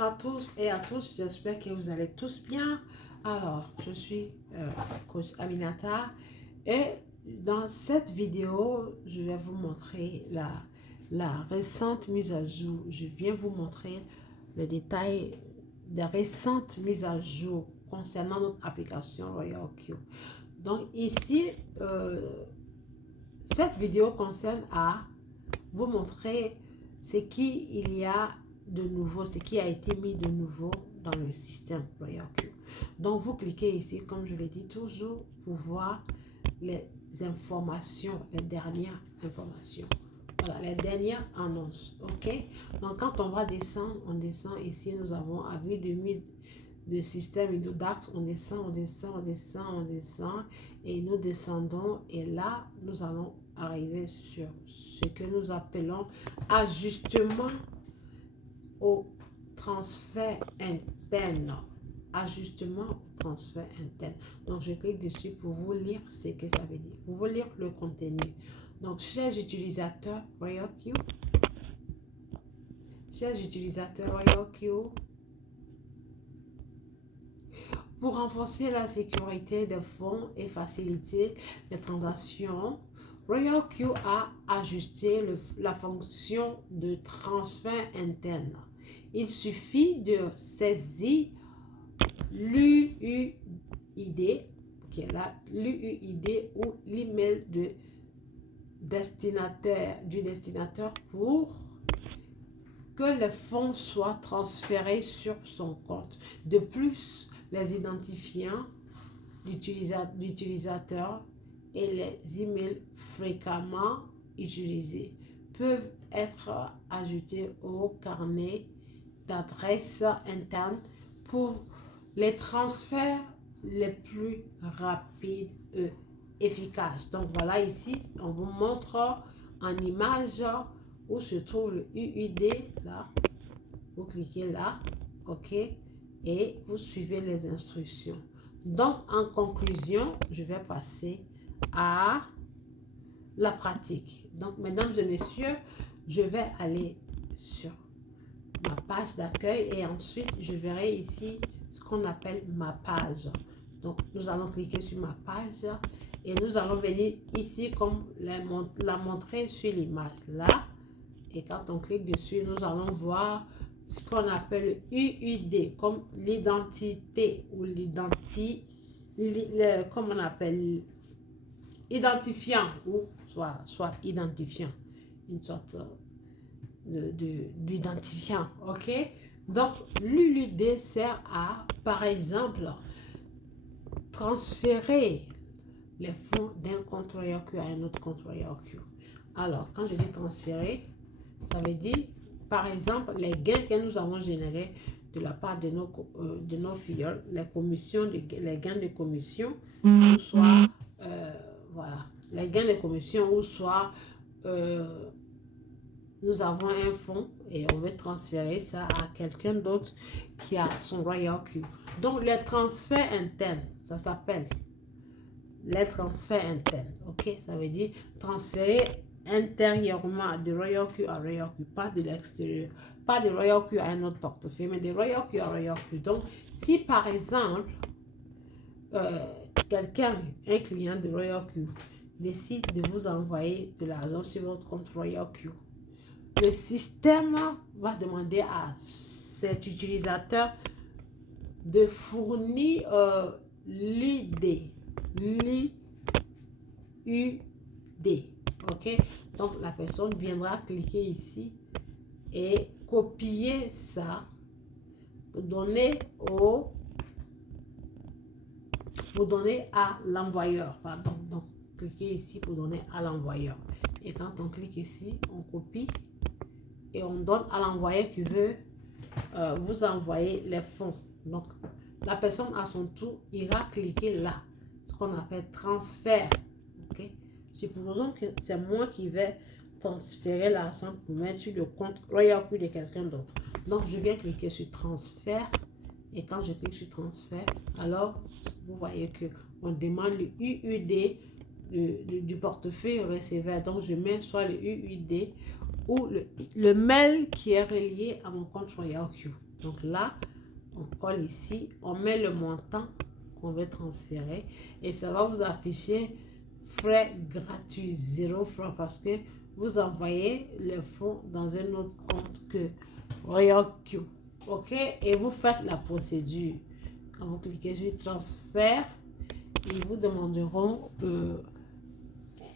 À tous et à tous, j'espère que vous allez tous bien. Alors, je suis coach Aminata et dans cette vidéo, je vais vous montrer la récente mise à jour. Je viens vous montrer le détail des récentes mises à jour concernant notre application Royal Q. Donc ici, cette vidéo concerne à vous montrer ce qu'il y a de nouveau, ce qui a été mis de nouveau dans le système Royal Q. Donc, vous cliquez ici, comme je l'ai dit, toujours pour voir les informations, les dernières informations. Voilà, les dernières annonces. OK? Donc, quand on va descendre, on descend ici. Nous avons avis de mise de système et de DAX. On descend, on descend, on descend, on descend. Et nous descendons. Et là, nous allons arriver sur ce que nous appelons ajustement au transfert interne. Ajustement au transfert interne. Donc, je clique dessus pour vous lire ce que ça veut dire. Pour vous lire le contenu. Donc, chers utilisateurs Royal Q, pour renforcer la sécurité des fonds et faciliter les transactions, Royal Q a ajusté la fonction de transfert interne. Il suffit de saisir l'UUID, qui est là, l'UUID ou l'email du destinataire pour que les fonds soient transférés sur son compte. De plus, les identifiants d'utilisateurs et les emails fréquemment utilisés peuvent être ajoutés au carnet d'adresse interne pour les transferts les plus rapides et efficaces. Donc voilà, ici, on vous montre en image où se trouve le UUD, là. Vous cliquez là, OK, et vous suivez les instructions. Donc, en conclusion, je vais passer à la pratique. Donc, mesdames et messieurs, je vais aller sur ma page d'accueil et ensuite, je verrai ici ce qu'on appelle ma page. Donc, nous allons cliquer sur ma page et nous allons venir ici comme la montrer sur l'image là. Et quand on clique dessus, nous allons voir ce qu'on appelle UUD, comme l'identité ou comme on appelle identifiant ou soit identifiant, une sorte d'identifiant. OK? Donc, l'UUD sert à, par exemple, transférer les fonds d'un compte Royal Q à un autre compte Royal Q. Alors, quand je dis transférer, ça veut dire, par exemple, les gains que nous avons générés de la part de nos filleuls, les gains de commission, ou soit, voilà, les gains de commission, ou soit, nous avons un fonds et on veut transférer ça à quelqu'un d'autre qui a son Royal Q. Donc, les transferts internes, ça s'appelle les transferts internes. OK? Ça veut dire transférer intérieurement de Royal Q à Royal Q, pas de l'extérieur. Pas de Royal Q à un autre portefeuille, mais de Royal Q à Royal Q. Donc, si par exemple, un client de Royal Q, décide de vous envoyer de l'argent sur votre compte Royal Q, le système va demander à cet utilisateur de fournir l'UD. OK? Donc, la personne viendra cliquer ici et copier ça pour donner à l'envoyeur. Pardon. Donc, cliquez ici pour donner à l'envoyeur. Et quand on clique ici, on copie et on donne à l'envoyeur qui veut vous envoyer les fonds. Donc, la personne à son tour ira cliquer là, ce qu'on appelle transfert. OK? Supposons que c'est moi qui vais transférer l'argent pour mettre sur le compte Royal Q de quelqu'un d'autre. Donc, je viens cliquer sur transfert. Et quand je clique sur transfert, alors, vous voyez que on demande le UUD du portefeuille receveur. Donc, je mets soit le UUD ou le mail qui est relié à mon compte Royal Q. Donc là, on colle ici, on met le montant qu'on veut transférer et ça va vous afficher frais gratuits, 0 francs parce que vous envoyez les fonds dans un autre compte que Royal Q. OK? Et vous faites la procédure. Quand vous cliquez sur transfert, ils vous demanderont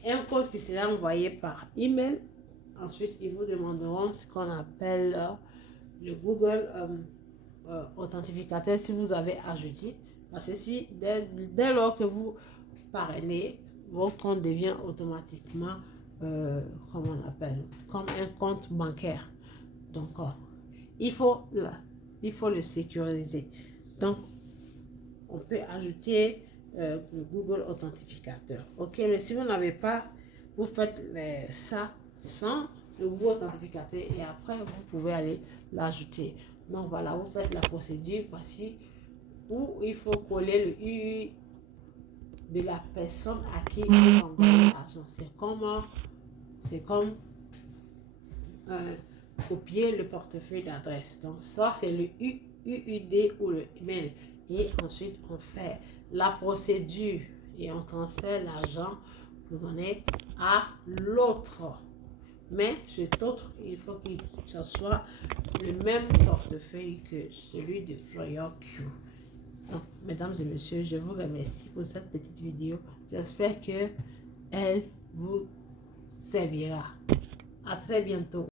un code qui sera envoyé par email. Ensuite, ils vous demanderont ce qu'on appelle le Google authentificateur si vous avez ajouté. Parce que si dès lors que vous parrainez, votre compte devient automatiquement, comment on appelle, comme un compte bancaire. Donc, il faut le sécuriser. Donc, on peut ajouter le Google Authentificateur. OK, mais si vous n'avez pas, vous faites ça sans le Google Authentificateur et après, vous pouvez aller l'ajouter. Donc, voilà, vous faites la procédure. Voici où il faut coller le UI de la personne à qui vous envoyez l'argent. C'est comme copier le portefeuille d'adresse. Donc, ça, c'est le UUD ou le email. Et ensuite, on fait la procédure et on transfère l'argent pour donner à l'autre. Mais cet autre, il faut qu'il soit le même portefeuille que celui de Royal Q. Donc, mesdames et messieurs, je vous remercie pour cette petite vidéo. J'espère que elle vous servira. À très bientôt.